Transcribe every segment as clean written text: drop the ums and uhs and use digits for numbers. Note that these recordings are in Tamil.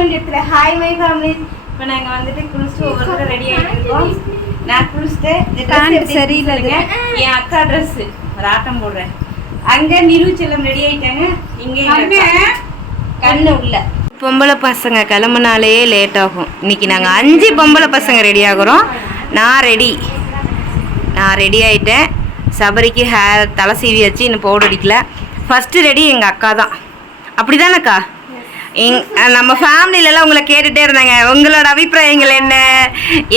வேண்டிய இடத்துல ஹாய் மை ஃபேமிலி. இப்போ நாங்கள் வந்துட்டு குளிச்சுட்டு ஒவ்வொருத்தரும் ரெடி ஆகிட்டு இருக்கோம். நான் குளிச்சுட்டு சரியில்லை, என் அக்கா ட்ரெஸ்ஸு ஒரு ஆட்டம் போடுறேன். அங்கே நிரூச்சலம் ரெடி ஆகிட்டாங்க. இங்கே கண்ணு உள்ள பொம்பளை பசங்க கிளம்புனாலே லேட் ஆகும். இன்னைக்கு நாங்கள் 5 பொம்பளை பசங்க ரெடி ஆகுறோம். நான் ரெடி ஆகிட்டேன். சபரிக்கு தலை சீவி வச்சு இன்னும் பவுடர் அடிக்கல. ஃபஸ்ட்டு ரெடி எங்கள் அக்கா தான். அப்படி தானேக்கா? நம்ம ஃபேமிலியிலலாம் உங்களை கேட்டுகிட்டே இருந்தாங்க, உங்களோட அபிப்பிராயங்கள் என்ன,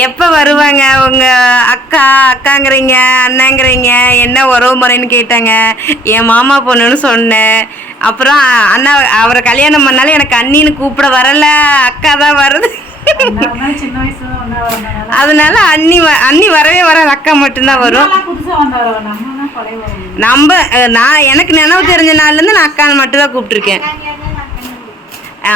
எப்போ வருவாங்க உங்கள் அக்காங்கிறீங்க, அண்ணாங்கிறீங்க, என்ன உறவு முறைன்னு கேட்டாங்க. என் மாமா பொண்ணுன்னு சொன்னேன். அப்புறம் அண்ணா அவரை கல்யாணம் பண்ணாலும் எனக்கு அண்ணின்னு கூப்பிட வரல, அக்கா தான் வருது. அதனால அண்ணி வரவே வராது, அக்கா மட்டும்தான் வரும். எனக்கு நினைவு தெரிஞ்ச நாள்லேருந்து நான் அக்கான்னு மட்டும்தான் கூப்பிட்டுருக்கேன்.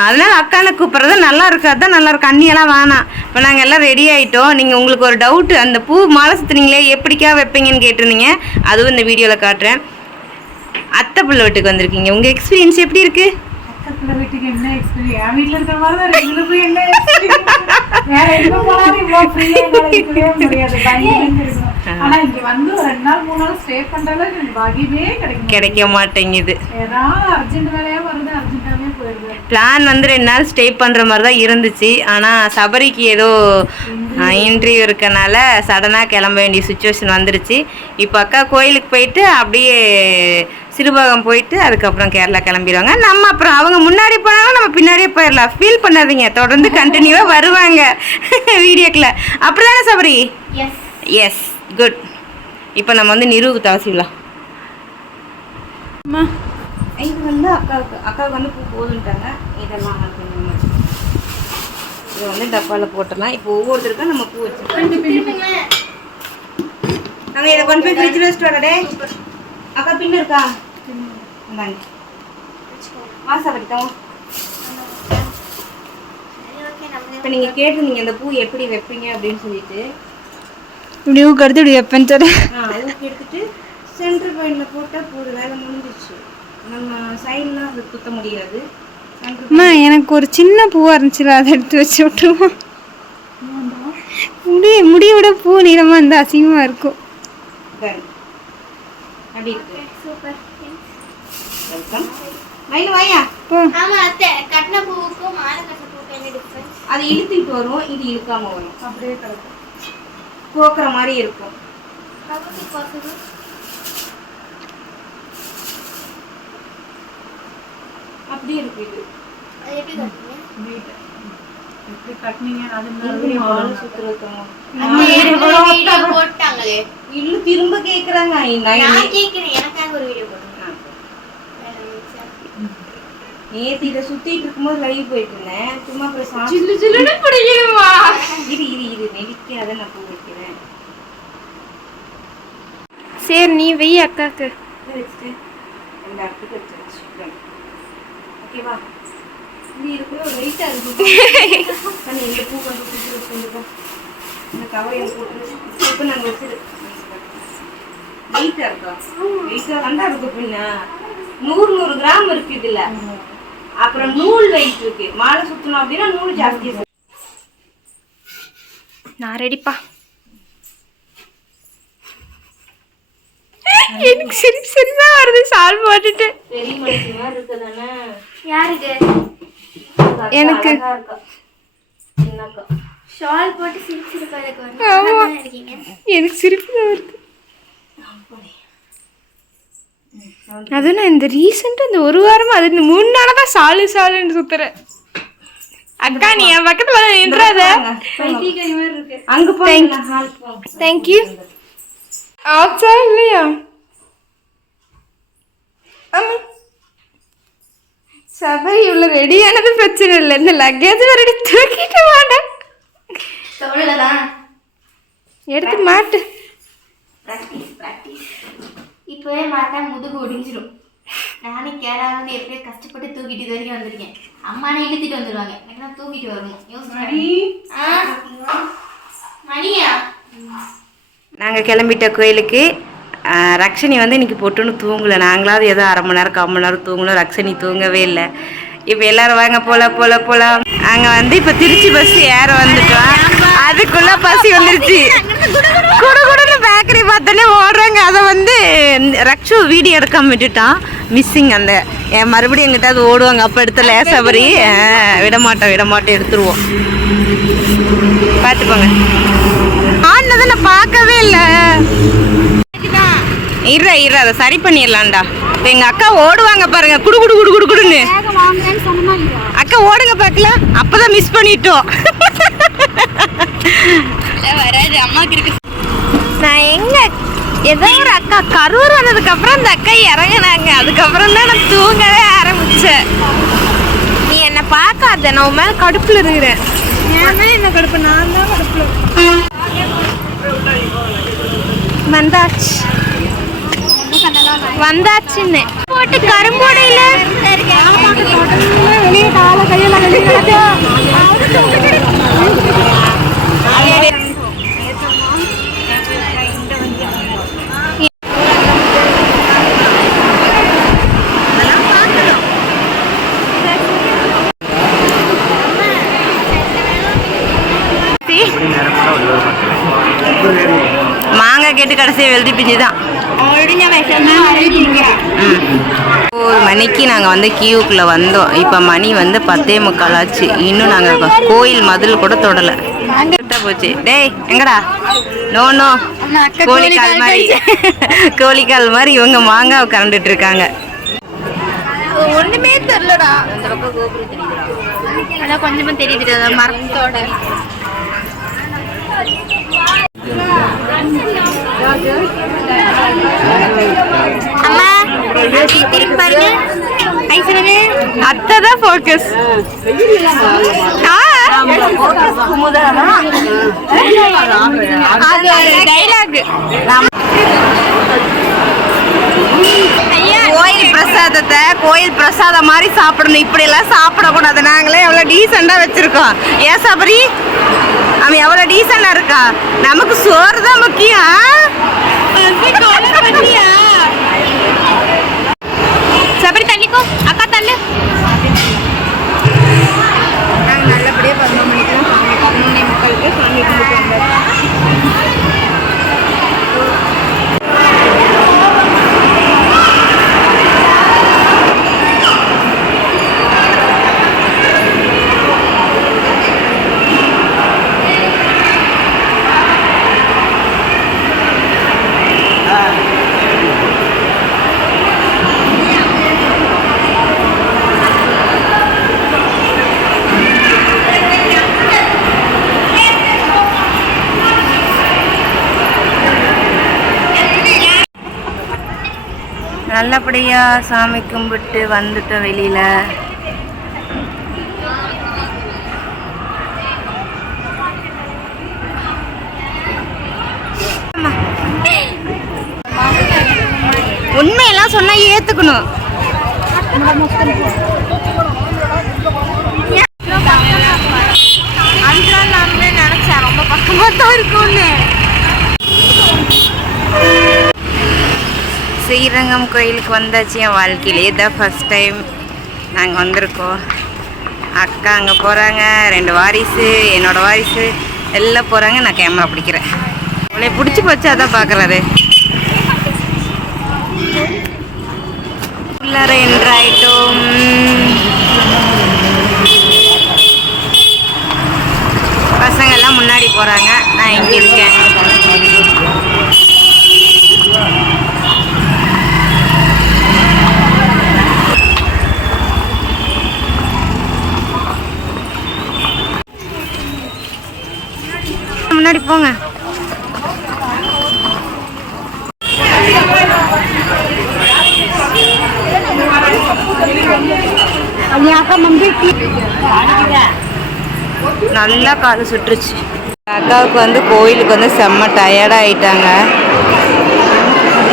அதனால அக்கானை கூப்பிட்றது நல்லா இருக்காது தான் நல்லா இருக்கும். அண்ணியெல்லாம் வேணாம். இப்போ நாங்கள் எல்லாம் ரெடி ஆகிட்டோம். நீங்கள் உங்களுக்கு ஒரு டவுட்டு, அந்த பூ மாலை சுற்றுனீங்களே எப்படிக்கா வைப்பீங்கன்னு கேட்டிருந்தீங்க. அதுவும் இந்த வீடியோவில் காட்டுறேன். அத்தை பிள்ளை வீட்டுக்கு வந்திருக்கீங்க, உங்கள் எக்ஸ்பீரியன்ஸ் எப்படி இருக்குது? வீட்டுக்கு என்ன எக்ஸ்பீரியன்ஸ்? என் வீட்டில் இருக்கிற மாதிரி தான் ரெகுலர் போய் என்ன வேற எங்கே போனாலும் இவ்வளோ ஃப்ரீயாக இருக்கவே முடியாது. ஆனால் இங்கே வந்து 2 நாள் 3 நாள் ஸ்டே பண்ணுறதுல எனக்கு பாகியமே கிடைக்க மாட்டேங்குது. ஏதாவது அர்ஜென்ட் வேலையாக வருது, அர்ஜென்ட்டாகவே போயிடுது. பிளான் வந்து 2 நாள் ஸ்டே பண்ணுற மாதிரி தான் இருந்துச்சு. ஆனால் சபரிக்கு ஏதோ இன்டர்வியூ இருக்கனால சடனாக கிளம்ப வேண்டிய சுச்சுவேஷன் வந்துருச்சு. இப்போ அக்கா கோயிலுக்கு போயிட்டு அப்படியே சிறுபாகம் போயிட்டு அதுக்கப்புறம் கேரளா கிளம்பிடுவாங்க. நம்ம அப்புறம் அவங்க முன்னாடி போனாலும் நம்ம பின்னாடியே போயிடலாம். ஃபீல் பண்ணாதீங்க, தொடர்ந்து கண்டினியூவாக வருவாங்க வீடியோக்கில். அப்படி தானே சபரி? S, good. இப்போ நம்ம வந்து நிரூவுக்கு தவசிடலாம். இது வந்து அக்காவுக்கு வந்து பூ போதுன்ட்டாங்க. இதெல்லாம் இதை வந்து டப்பாவில் போட்டுடலாம். இப்போ ஒவ்வொருத்தருக்கும் நம்ம பூ வச்சுருக்கோம். நாங்கள் இதை கொண்டு போய் ஃப்ரிட்ஜில் வச்சுட்டு வரடே. அக்கா பின்ன இருக்கா? இந்தாங்க வாசப்படித்தோம். இப்போ நீங்கள் கேட்டிருந்தீங்க இந்த பூ எப்படி வைப்பீங்க அப்படின்னு சொல்லிட்டு. இப்படி ஊக்கு எடுத்து இப்படி வைப்பேன்னு சொல்லி ஊக்கு எடுத்துட்டு சென்டர் பாயிண்டில் போட்டால் பூ வேலை முடிஞ்சிச்சு. நம்ம சைட்லாம் அது குத்த முடியாது. அம்மா எனக்கு ஒரு சின்ன பூவாக இருந்துச்சுல, அதை எடுத்து வச்சு விட்டுருவோம். முடியோட பூ நீளமாக இருந்தால் அசிங்கமாக இருக்கும். அப்படி இருக்கு. சூப்பர். வெல்கம். மயில வாயா. ஆமா அத்தை, கட்ன பூவுக்கும் மாலை கட்ட பூவுக்கும் என்ன டிஃபரன்ஸ்? அது இழுத்துட்டு வரும், இது இழுக்காம வரும். அப்படியே கிடக்கும், கோக்குற மாதிரி இருக்கும். கவுத்தி கோக்குது. அப்படி இருக்கு இது. அது எப்படி கட்டுவீங்க? எப்படி கட்டினீங்க? அது மாலை சுத்துறதுக்கு வீடியோ போட்டாங்களே. இன்னும் திரும்ப கேக்குறாங்க. நான் கேக்குறேன், எனக்காக ஒரு வீடியோ போடுங்க. நேத்து இதை சுத்திட்டு இருக்கும்போது லைவ் போயிட்டு இருந்தேன். சும்மா போய் சில்லுன்னு பிடிக்குமா? இரு நெடிக்காத நான் பூ வைக்கிறேன். சரி நீ வெய் அக்காக்கு வச்சுட்டு இந்த இடத்துக்கு வச்சுருக்கேன். ஓகேவா? இது இருக்கிற ஒரு வெயிட்டாக இருக்கும். இந்த பூ கொஞ்சம் கொடுத்து வச்சுருக்கோம். இந்த கவர் எனக்கு போட்டு இப்போ நாங்கள் வச்சுரு வெயிட்டாக இருக்கா? வெயிட்டாக வந்தா இருக்கு. பின்னா 100 கிராம் இருக்கு இதில். அப்புறம் நூல் வெயிட் இருக்கு. மாலை சுற்றணும் அப்படின்னா நூல் ஜாஸ்தி. நான் ரெடிப்பா. எனக்கு சிரிப்பா வருது சால் போட்டுட்டு. பெரிய மனுஷன் மாதிரி இருக்குதானே? யாருக்கு? எனக்கு ஷால் போட்டு சிரிச்சிருக்காருக்கு வந்து இருக்கீங்க. எனக்கு சிரிப்பு தான் வருது. அது நான் இந்த ரீசெண்டாக இந்த 1 வாரமா அது 3 நாளாக தான் சாலுன்னு சுத்துறேன். அக்கா நீ என் பக்கத்துல நின்றாத. அங்க போங்க. தேங்க்யூ. ஆச்சா இல்லையா? ஆமா சபரி உள்ள ரெடியானது பிரச்சனை இல்லை. இந்த லக்கேஜ் ரெடி தூக்கிட்டு வாடா. எடுத்து மாட்டு. இப்போவே மாட்டா முதுகு ஒடிஞ்சிடும். நானே கேரளா வந்து எப்படியோ கஷ்டப்பட்டு தூக்கிட்டு இது வரைக்கும் வந்திருக்கேன். அம்மானே இழுத்துட்டு வந்துடுவாங்க, எனக்கு தூக்கிட்டு வரணும். மணியா நாங்கள் கிளம்பிட்ட கோயிலுக்கு. ரக்ஷனி வந்து இன்னைக்கு பொட்டுன்னு தூங்கலை. நாங்களாவது ஏதோ 1/2 மணி நேரம் 1/4 மணி நேரம் தூங்கணும். ரக்ஷனி தூங்கவே இல்லை. இப்போ எல்லாரும் வாங்க போலாம். அங்கே வந்து இப்போ திருச்சி பஸ் ஏற வந்துட்டோம். அதுக்குள்ள பசி வந்துருச்சு. குடுன்னு பேக்கரி பார்த்தோன்னே ஓடுறாங்க. அதை வந்து ரக்ஷு வீடியோ எடுக்காம விட்டுட்டான். மிஸ்ஸிங் அந்த மறுபடியும் எங்கிட்ட ஓடுவாங்க. அப்போ எடுத்த லேசாபரி விடமாட்டோம் எடுத்துருவோம். பார்த்துப்போங்க. ஆனதை நான் பார்க்கவே இல்லை. இரு அதை சரி பண்ணிடலாம்டா. இப்போ எங்கள் அக்கா ஓடுவாங்க பாருங்க. குடுன்னு அக்கா ஓடுங்க பார்க்கல. அப்போதான் மிஸ் பண்ணிட்டோம். வராது அம்மாக்கு இருக்கு. நான் எங்க ஏதோ ஒரு அக்கா கரூர் வந்ததுக்கு அப்புறம் அந்த அக்கா இறங்கினாங்க. அதுக்கப்புறம் தான் நான் தூங்கவே ஆரம்பிச்சேன். நீ என்ன பார்க்காத, நான் உன் மேல கடுப்புல இருக்கிறேன். என்ன கடுப்பு? நான் தான் கடுப்புல. வந்தாச்சுன்னு போட்டு கரும்போடையில வெளியே கால கையில மாங்காய் கேட்டு கடைசியாக வெள்ளி பிஞ்சு தான். 1 மணிக்கு நாங்கள் வந்து கியூக்குள்ளே வந்தோம். இப்போ மணி வந்து 10:45 ஆச்சு. இன்னும் நாங்கள் கோயில் மதில் கூட தொடலை. போச்சு. டேய் எங்கடா? நோ கோழிக்கால் மாதிரி இவங்க மாங்காய் கறந்துட்டு இருக்காங்க. ஒண்ணுமே தெரியலடா. அந்த பக்கம் கோபுரம் தெரியுது. அதான் கொஞ்சமா தெரியுது மரத்தோட. அம்மா திரும்பி பாருங்க. அத்தைதான் ஃபோக்கஸ். அது டைலாக். கோயில் பிரசாதத்தை கோயில் பிரசாதம் மாதிரி சாப்பிடணும். இப்படி எல்லாம் சாப்பிடக்கூடாது. நாங்களே எவ்வளவு டீசெண்டா வச்சிருக்கோம். ஏன் சபரி அவன் எவ்வளவு டீசெண்டா இருக்கா? நமக்கு சோறு தான் முக்கியம். சபரி தள்ளிக்கோ, அக்கா தள்ளு. நாங்கள் நல்லபடியாக 11 மணிக்கு தான் சாமி 11:45 சாமி கும்பிட்டு வந்தோம். நல்லபடியாக சாமி கும்பிட்டு வந்துட்டோம் வெளியில். உண்மையெல்லாம் சொன்னால் ஏற்றுக்கணும். அந்த நாங்களே நினச்சேன் ரொம்ப பக்கமாக தான் இருக்கும்னு. ஸ்ரீரங்கம் கோயிலுக்கு வந்தாச்சு. என் வாழ்க்கையிலே தான் ஃபஸ்ட் டைம் நாங்கள் வந்திருக்கோம். அக்கா அங்கே போகிறாங்க, 2 வாரிசு, என்னோடய வாரிசு எல்லாம் போகிறாங்க. நான் கேமரா பிடிக்கிறேன். அவளை பிடிச்சி போச்சு, அதான் பார்க்குறாரு. உள்ளார என்றாயிட்டோம். பசங்கள்லாம் முன்னாடி போகிறாங்க, நான் இங்கே இருக்கேன். முன்னாடி போங்க. நல்லா காது சுட்டுருச்சு. அக்காவுக்கு வந்து கோயிலுக்கு வந்து செம்ம டயர்டாக ஆயிட்டாங்க.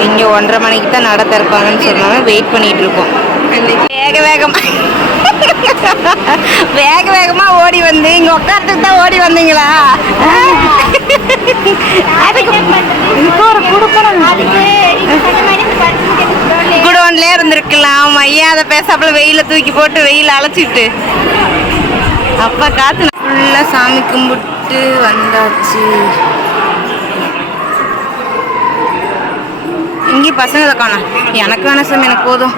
இங்கே 1:30 மணிக்கு தான் நட திறப்பாங்கன்னு சொன்னாங்க. வெயிட் பண்ணிட்டு இருக்கோம். வேக வேகமா ஓடி வந்து இங்க உட்காரத்துக்கு தான் ஓடி வந்தீங்களா? குடோன் பேக்ரவுண்ட்லேயே இருந்திருக்கலாம். ஐயா அதை பேசாப்புல வெயில தூக்கி போட்டு வெயில் அழைச்சிட்டு அப்போ காற்று ஃபுல்லாக சாமி கும்பிட்டு வந்தாச்சு. இங்கேயும் பசங்களை காணோம். எனக்கு வேணாம் சாமி, எனக்கு போதும்.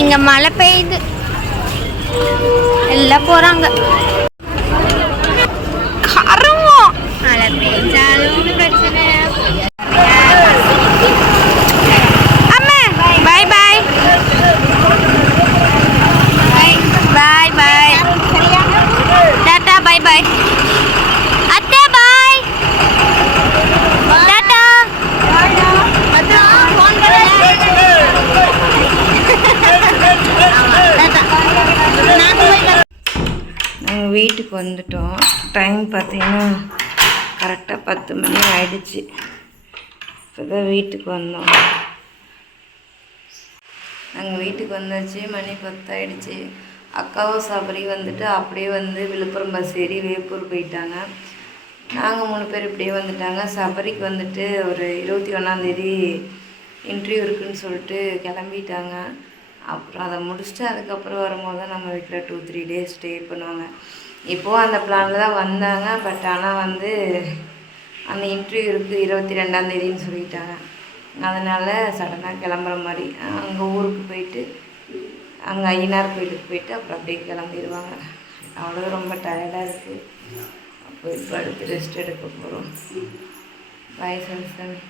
இங்க மழை பெய்யுது, எல்லாம் போறாங்க. கருமம், மழை பெய்ஞ்சாலும் பிரச்சனை. அம்மா பாய் பாய் பாய் பாய் டாட்டா பாய் பாய் அத்தை பாய் டாட்டா. நாங்கள் வீட்டுக்கு வந்துட்டோம். டைம் பார்த்தீங்கன்னா கரெக்டாக 10 மணி ஆயிடுச்சு. இப்போ தான் வீட்டுக்கு வந்தோம். நாங்கள் வீட்டுக்கு வந்தாச்சு. மணி 10 ஆயிடுச்சு. அக்காவும் சபரி வந்துட்டு அப்படியே வந்து விழுப்புரம் பஸ் ஏறி வேப்பூர் போயிட்டாங்க. நாங்கள் 3 பேர் இப்படியே வந்துட்டாங்க. சபரிக்கு வந்துட்டு ஒரு 21ஆந்தேதி இன்டர்வியூ இருக்குதுன்னு சொல்லிட்டு கிளம்பிட்டாங்க. அப்புறம் அதை முடிச்சுட்டு அதுக்கப்புறம் வரும்போது தான் நம்ம வீட்டில் 2-3 டேஸ் ஸ்டே பண்ணுவாங்க. இப்போது அந்த பிளானில் தான் வந்தாங்க. பட் ஆனால் வந்து அந்த இன்டர்வியூ இருக்குது 22ஆந்தேதின்னு சொல்லிட்டாங்க. அதனால் சடனாக கிளம்புற மாதிரி அங்கே ஊருக்கு போயிட்டு அங்கே ஐயனார் கோயிலுக்கு போயிட்டு அப்புறம் அப்படியே கிளம்பிடுவாங்க. அவ்வளோ ரொம்ப டயர்டாக இருக்குது. அப்போ இப்போ அடுத்து ரெஸ்ட் எடுக்க போகிறோம். பாய் சாமி.